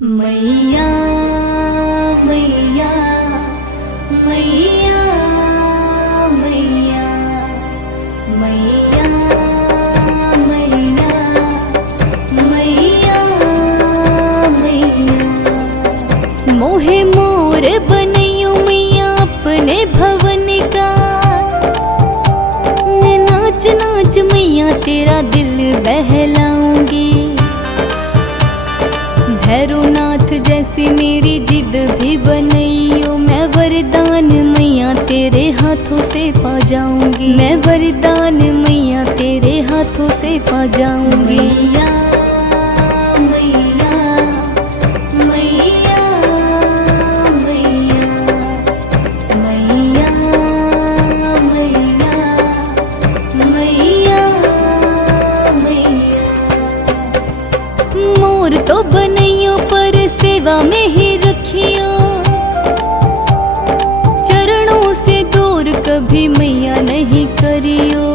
मैया मैया मैया मैया मैया मैया मैया मैया मोहे मोर बनैयो मैया अपने भवन का। नाच नाच मैया तेरा दिल बहलाऊंगी। भैरवनाथ जैसी मेरी जिद भी बनैयो। मैं वरदान मैया तेरे हाथों से पा जाऊंगी। मैं वरदान मैया तेरे हाथों से पा जाऊंगी। मैया मैया मैया मैया मैया मैया मैया। मोर तो बनैयो पर सेवा में ही रखियो। चरणों से दूर कभी मैया नहीं करियो।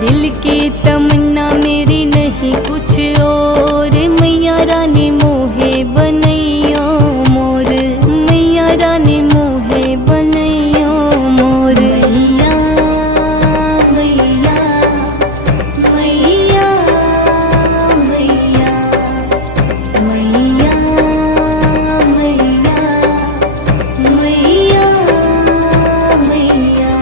दिल की तमन्ना मेरी नहीं कुछ और। मैया रानी मोहे बनैयो मोर। मैया रानी मोहे बनैयो मोर। मैया मैया मैया मैया मैया मैया मैया।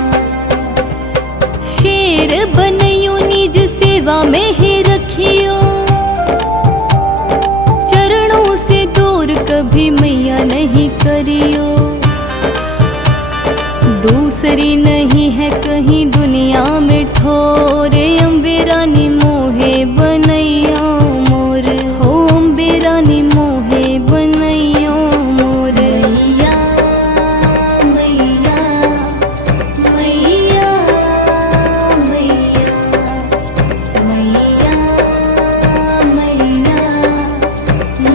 शेर बनैयो निज सेवा में ही रखियो। चरणों से दूर कभी मैया नहीं करियो। दूसरी नहीं है कहीं दुनिया में ठोर। अम्बे रानी मोहे बनैयो मोर। हो अम्बे रानी मोहे बनैयो मोर। मैया मैया मैया मैया मैया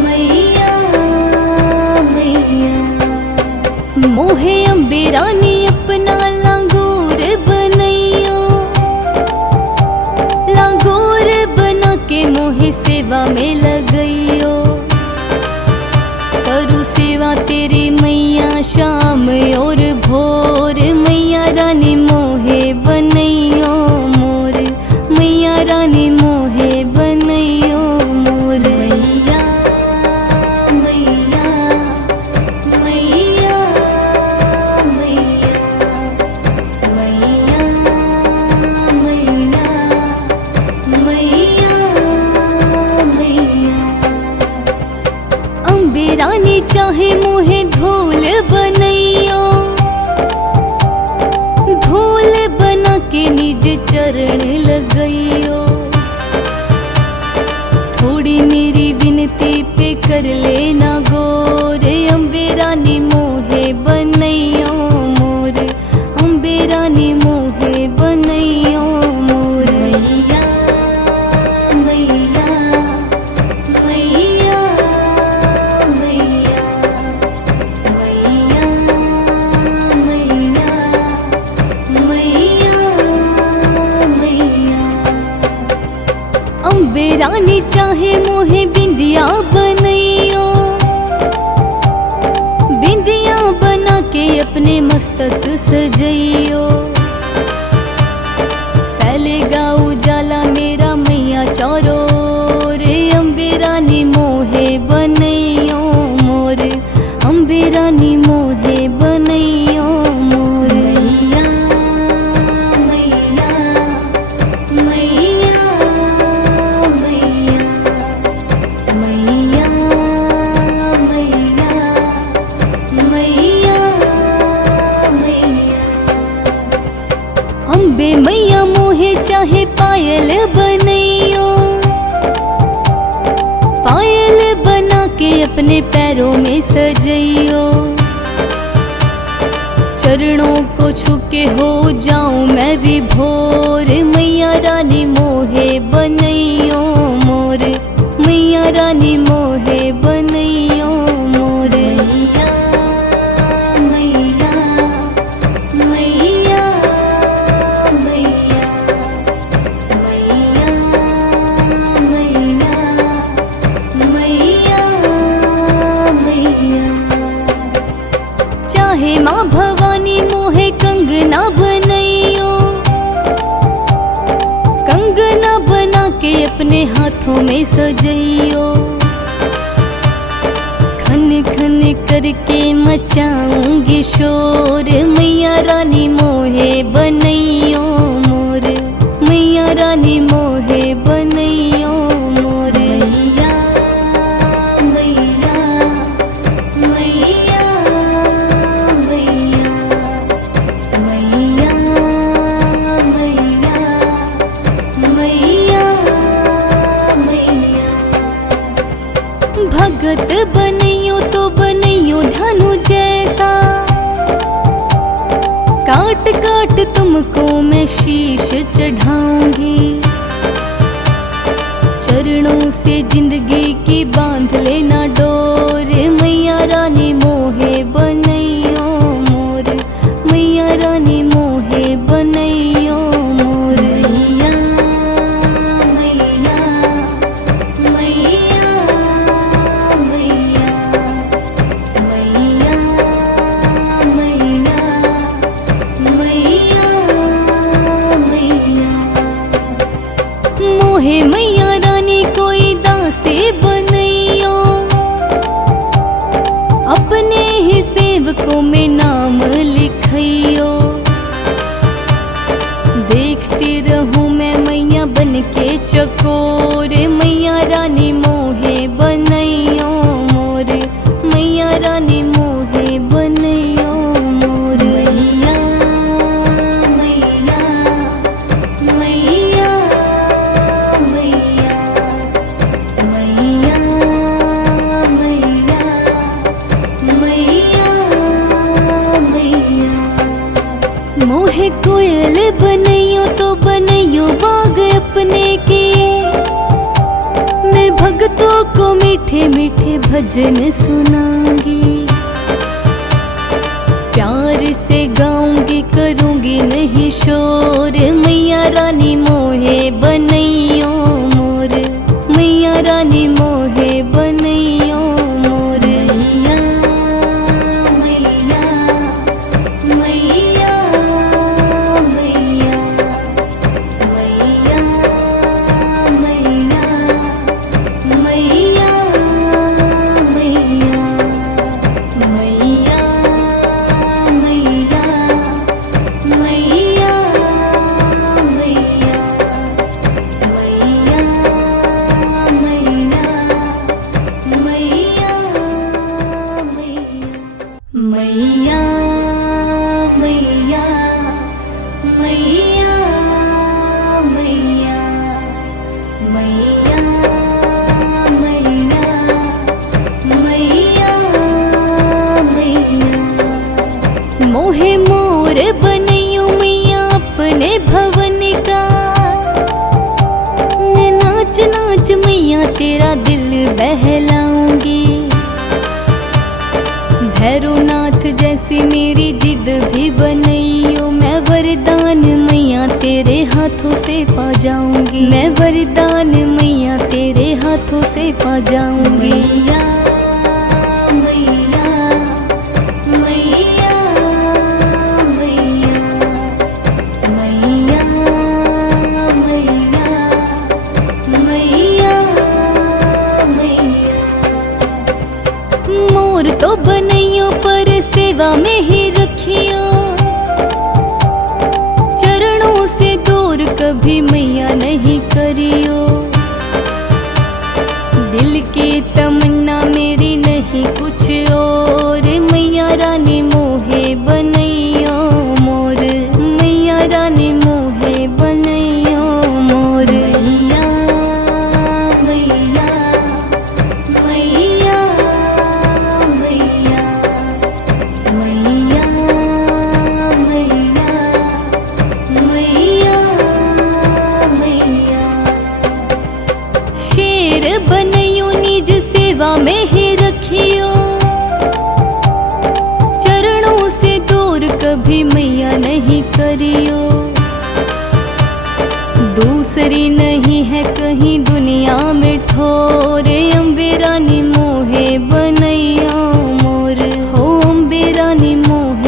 मैया मैया। मोहे अम्बे रानी अपना लांगूर बनैयो। लांगूर बना के मोहे सेवा में लगैयो। करूँ सेवा तेरी मैया शाम और भोर। मैया रानी मोहे बनैयो मोर। मैया रानी मोहे बनैयो मोर। मैया मैया मैया मैया मैया मैया मैया। अम्बे रानी चाहे मोहे धूल बनैयो। धूल बना के निज चरण लगैयो। थोड़ी मेरी विनती पे कर लेना गौर। अम्बे रानी मोहे बनैयो मोर। अम्बे रानी मोहे बनैयो मोर। मैया मैया मैया मैया मैया मैया मैया। अम्बे रानी चाहे मोहे बिंदिया बनैयो। बिंदिया बना के अपने मस्तक सजैयो। फैलेगा उजाला मेरा मैया चारों ओर। अम्बे रानी मोहे बनैयो मोर। अम्बे रानी मोहे बनैयो मोर। मैया मैया मैया मैया मैया मैया मैया। अम्बे मैया मोहे चाहे पायल बनैयो। पायल बना के अपने पैरों में सजैयो। चरणों को छू के हो जाऊं मैं विभोर। मैया रानी मोहे बनैयो मोर। मैया रानी मोहे बनैयो मोर। मैया मैया मैया मैया मैया मैया मैया। हे माँ भवानी मोहे कंगना बनैयो, कंगना बना के अपने हाथों में सजैयो। खन खन करके मचाऊंगी शोर, मैया रानी मोहे बनैयो मोर, मैया रानी मोहे बनैयो मोर। मैया मैया मैया मैया मैया मैया मैया मैया। भगत बनैयो तो बनैयो धनु जैसा, काट काट तुमको मैं शीश चढ़ाऊंगी। चरणों से जिंदगी की बांध लेना डोर, मैया रानी मोहे बनैयो मोर, मैया रानी मोहे बनैयो मोर। मैया मैया मैया मैया मैया मैया मैया। मोहे मैया रानी कोई दासी बनैयो, अपने ही सेवकों में नाम लिखैयो। देखती रहूं मैं मैया बन के चकोर, मैया रानी मोहे बनैयो मोर, मैया रानी मोहे बनैयो मोर। मैया मैया मैया मैया मैया मैया मैया मैया। मोहे कोयल बनैयो तो बनैयो बाग अपने के, मैं भक्तों को मीठे मीठे भजन सुनाऊंगी। प्यार से गाऊंगी करूंगी नहीं शोर, मैया रानी मोहे बनैयो मोर, मैया रानी मोहे बनैयो मोर। मैया मैया मैया मैया मैया मैया मैया मैया मैया मैया मैया मैया मैया मैया मैया मैया मैया मैया मैया। मोहे मोर बनैयो मैया अपने भवन का, मैं नाच नाच मैया तेरा दिल बहलाऊंगी। भैरवनाथ जैसी मेरी जिद भी बनैयो, मैं वरदान मैया तेरे हाथों से पा जाऊंगी, मैं वरदान मैया तेरे हाथों से पा जाऊंगी। मैया मैया मैया मैया मैया मैया मैया मैया। मोर तो बनैयो पर सेवा में ही रखियो, चरणों से दूर कभी मैया नहीं करियो। दिल की तमन्ना मेरी नहीं कुछ और, मैया रानी मोहे बनैयो मोर, मैया रानी मोहे बनैयो मोर। मैया मैया मैया मैया मैया मैया मैया मैया। शेर बनैयो निज सेवा में ही रखियो, चरणों से दूर कभी मैया नहीं करियो। दूसरी नहीं है कहीं दुनिया में ठोर, अम्बे रानी मोहे बनैयो मोर, हो अम्बे रानी मोहे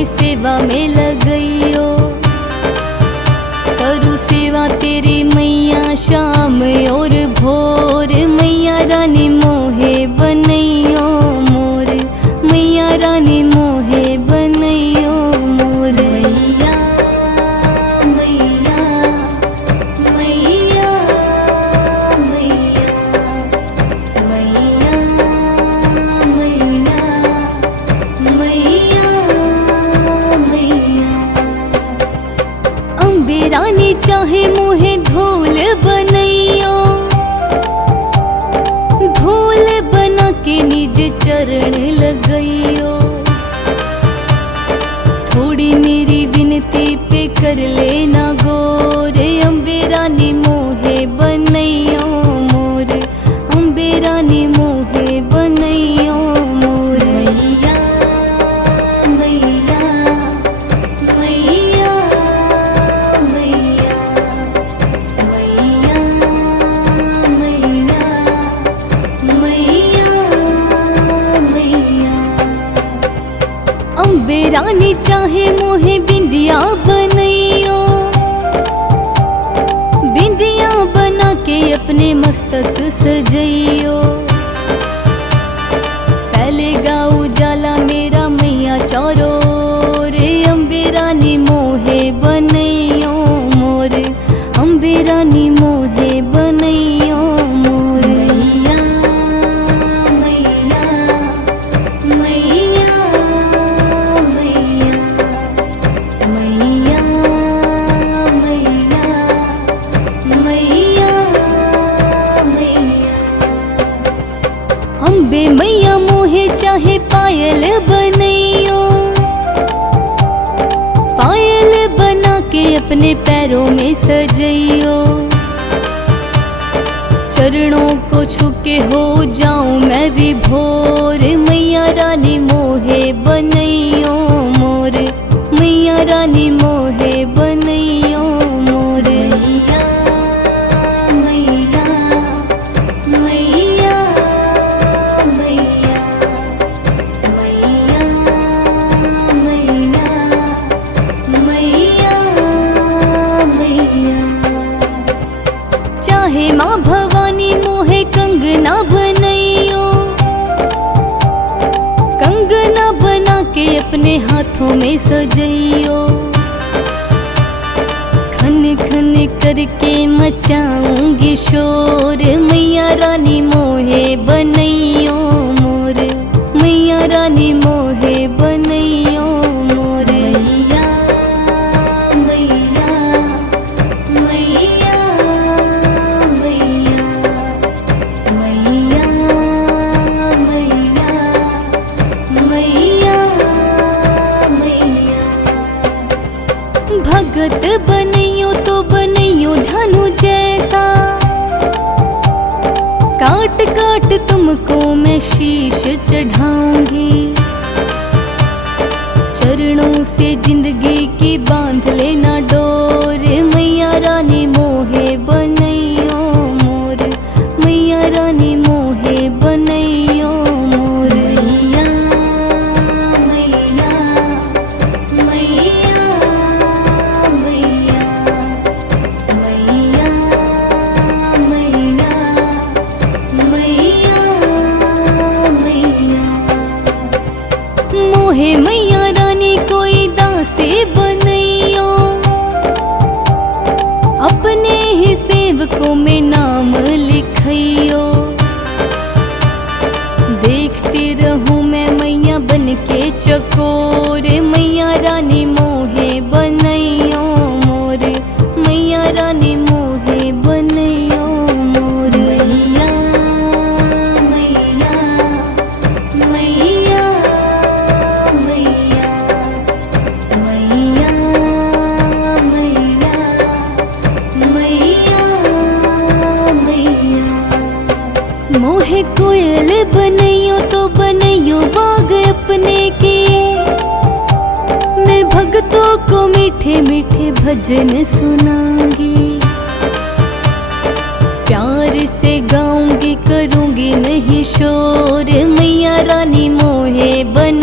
मोहे सेवा में लगइयो। करू सेवा तेरी मैया शाम और भोर, मैया रानी मोहे बनइयो मोर, मैया रानी मोहे बनइयो मोर। मैया मैया मैया मैया मैया मैया मैया। अम्बे रानी चाहे मोहे धूल बनइयो, धूल बना के निज चरण लगइयो। थोड़ी मेरी विनती पे कर लेना गौर, अम्बे रानी मोहे बनइयो मोर, अम्बे रानी मोहे बनइयो मोर। मैया मैया मैया मैया मैया मैया मैया। अम्बे रानी चाहे मोहे बिंदिया बनइयो, बिंदिया बना के अपने मस्तक सजइयो। फैलेगा उजाला मेरा मैया चारों ओर, अम्बे रानी मोहे बनइयो मोर, अम्बे रानी मोहे बनइयो मोर। मैया मैया मैया मैया मैया मैया मैया। अम्बे मैया मोहे चाहे पायल बनइयो, पायल बना के अपने पैरों में सजइयो। चरणों को छू के हो जाऊं मैं विभोर, मैया रानी मोहे बनइयो मोर, मैया रानी मोहे बनइयो मोर। मैया मैया मैया मैया मैया मैया मैया। चाहे माँ भवानी मोहे कंगना बनइयो, कंगना बना के अपने हाथों में सजइयो। खन खन करके मचाऊंगी शोर, मैया रानी मोहे बनइयो मोर, मैया रानी मोहे बनइयो मोर। मैया मैया मैया मैया मैया मैया मैया। भगत बनइयो तो बनइयो धनु जैसा, काट काट तुमको मैं शीश चढ़ाऊंगी। चरणों से जिंदगी की बांध लेना डोर, मैया रानी मोहे बनइयो मोर, मैया रानी मोहे बनइयो मोर। मैया मैया मैया मैया मैया मैया मैया। मोहे मैया रानी कोई दासी बनइयो, अपने ही सेवकों में नाम लिखइयो। देखती रहूं मैं मैया बन के चकोर, मैया रानी मोहे बनइयो मोर, मैया रानी मोहे बनइयो मोर। मैया मैया मैया मैया मैया मैया मैया। मोहे कोयल बनइयो तो बनइयो बाग अपने के, मैं भक्तों को मीठे मीठे भजन सुनाऊंगी। प्यार से गाऊंगी करूंगी नहीं शोर, मैया रानी मोहे बन